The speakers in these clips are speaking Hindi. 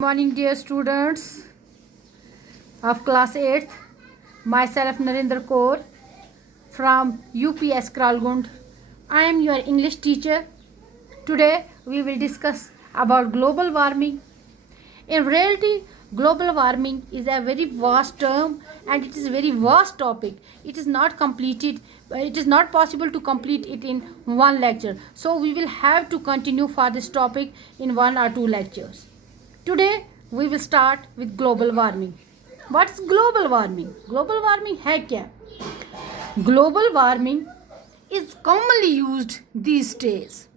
Morning, dear students of class 8th. Myself Narendra Kaur from UPS Kralgund. I am your English teacher. Today we will discuss about global warming. In reality, global warming is a very vast term and it is a very vast topic. It is not completed. It is not possible to complete it in one lecture. So we will have to continue for this topic in one or two lectures. Today we will start with global warming. What's global warming? Global warming है क्या? Global warming is commonly used these days.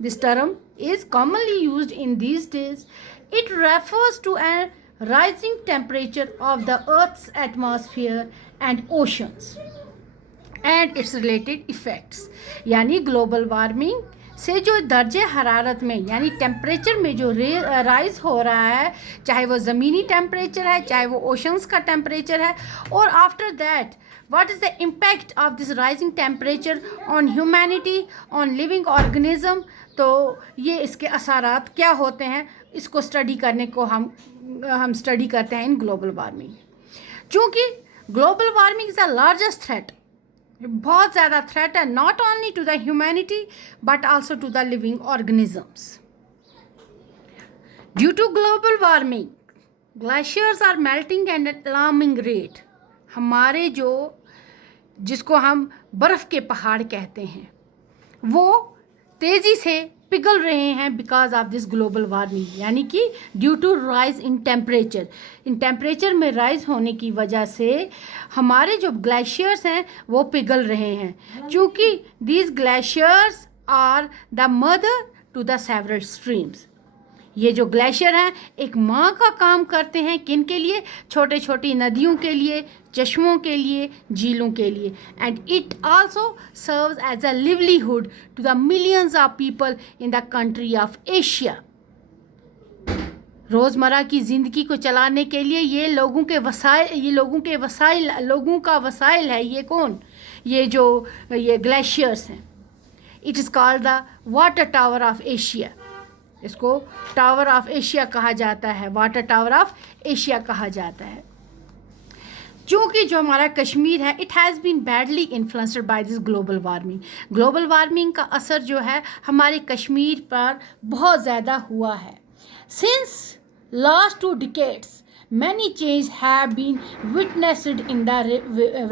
This term is commonly used in these days. It refers to a rising temperature of the Earth's atmosphere and oceans and its related effects. यानी ग्लोबल वार्मिंग से जो दर्जे हरारत में यानी टेम्परेचर में जो राइज हो रहा है, चाहे वो ज़मीनी टेम्परेचर है, चाहे वो ओशंस का टेम्परेचर है, और after that what is the impact of this rising temperature on humanity, on living organism. तो ये इसके असरात क्या होते हैं, इसको स्टडी करने को हम स्टडी करते हैं इन ग्लोबल वार्मिंग. चूँकि global warming is the largest threat, बहुत ज़्यादा थ्रेट है, not only to the humanity but also to the living organisms. Due to global warming glaciers are melting at alarming rate. हमारे जिसको हम बर्फ़ के पहाड़ कहते हैं वो तेज़ी से पिघल रहे हैं because of this global warming, यानी कि due to rise in temperature में राइज होने की वजह से हमारे जो ग्लेशियर्स हैं वो पिघल रहे हैं. क्योंकि these glaciers are the mother to the several streams. ये जो ग्लेशियर हैं एक माँ का काम करते हैं, किन के लिए? छोटे छोटी नदियों के लिए, चश्मों के लिए, झीलों के लिए. And it also serves as a livelihood to the millions of people in the country of Asia. रोज़मर्रा की ज़िंदगी को चलाने के लिए ये लोगों का वसाइल है. ये कौन? ये ग्लेशियर्स हैं. It is called the water tower of Asia. इसको टावर ऑफ एशिया कहा जाता है, वाटर टावर ऑफ एशिया कहा जाता है. क्योंकि जो हमारा कश्मीर है it has been badly influenced by this global warming. Global warming का असर जो है हमारे कश्मीर पर बहुत ज़्यादा हुआ है. Since last 2 decades many changes have been witnessed in the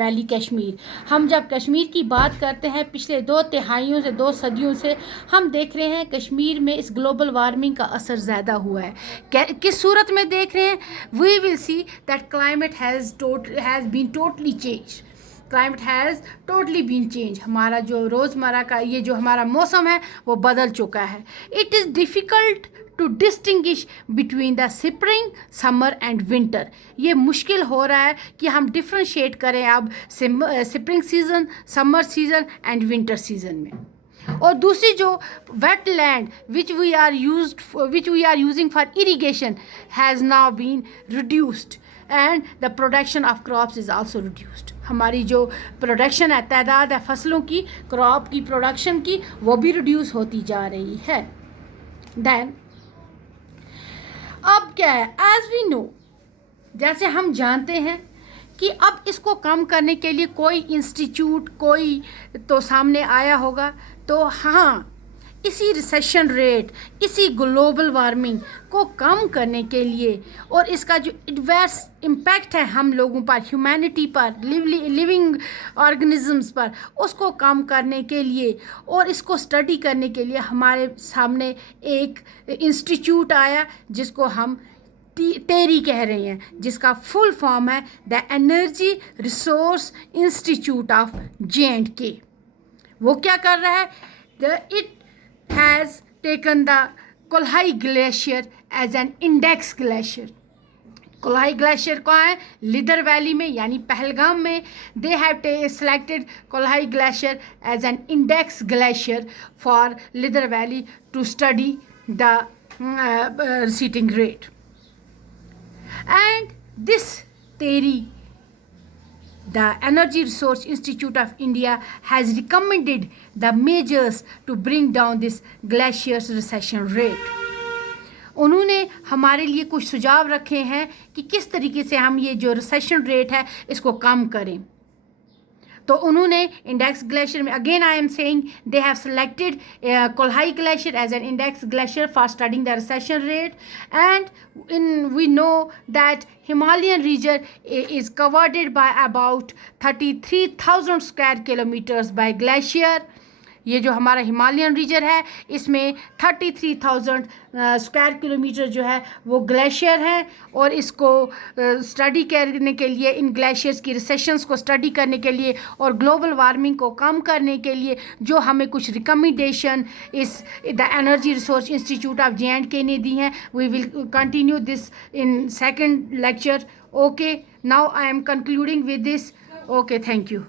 valley Kashmir. हम जब कश्मीर की बात करते हैं पिछले 2 तिहाइयों से, 2 सदियों से हम देख रहे हैं कश्मीर में इस ग्लोबल वार्मिंग का असर ज़्यादा हुआ है. किस सूरत में देख रहे हैं? We will see that climate has been totally change. Climate has totally been change. हमारा जो रोज़मर्रा का ये जो हमारा मौसम है वो बदल चुका है. It is difficult to distinguish between the spring, summer and winter. ये मुश्किल हो रहा है कि हम डिफ्रेंशिएट करें अब spring season, summer season and winter season में. और दूसरी जो wet land which we are using for irrigation has now been reduced and the production of crops is also reduced. हमारी जो प्रोडक्शन है, तादाद है फसलों की, क्रॉप की प्रोडक्शन की, वो भी रिड्यूस होती जा रही है. देन अब क्या है? एज वी नो, जैसे हम जानते हैं कि अब इसको कम करने के लिए कोई इंस्टीट्यूट कोई तो सामने आया होगा. तो हाँ, इसी रिसेशन रेट, इसी ग्लोबल वार्मिंग को कम करने के लिए और इसका जो एडवर्स इम्पैक्ट है हम लोगों पर, ह्यूमैनिटी पर, लिविंग ऑर्गेनिजम्स पर, उसको कम करने के लिए और इसको स्टडी करने के लिए हमारे सामने एक इंस्टीट्यूट आया जिसको हम टेरी कह रहे हैं, जिसका फुल फॉर्म है the energy resource institute of J&K. वो क्या कर रहा है? It has taken the Kolhai Glacier as an index glacier. Kolhai glacier कहाँ है? लिदर वैली में, यानी पहलगाम में. They have selected Kolhai glacier as an index glacier for Lidder valley to study the receding rate. And this theory, the Energy Resource Institute of India has recommended the measures to bring down this glacier's recession rate. उन्होंने हमारे लिए कुछ सुझाव रखे हैं कि किस तरीके से हम ये जो रिसेशन रेट है इसको कम करें। तो उन्होंने इंडेक्स ग्लेशियर में, again I am saying, they have selected Kolhai glacier as an index glacier for studying the recession rate, and we know that Himalayan region is covered by about 33,000 square kilometers by glacier। ये जो हमारा हिमालयन रीजन है इसमें 33,000 स्क्वायर किलोमीटर जो है वो ग्लेशियर है, और इसको स्टडी करने के लिए, इन ग्लेशियर्स की रिसेशंस को स्टडी करने के लिए और ग्लोबल वार्मिंग को कम करने के लिए जो हमें कुछ रिकमेंडेशन इस the energy resource institute of JNK ने दी हैं, we will continue this in second lecture. Okay, now I am concluding with this. Okay, thank you.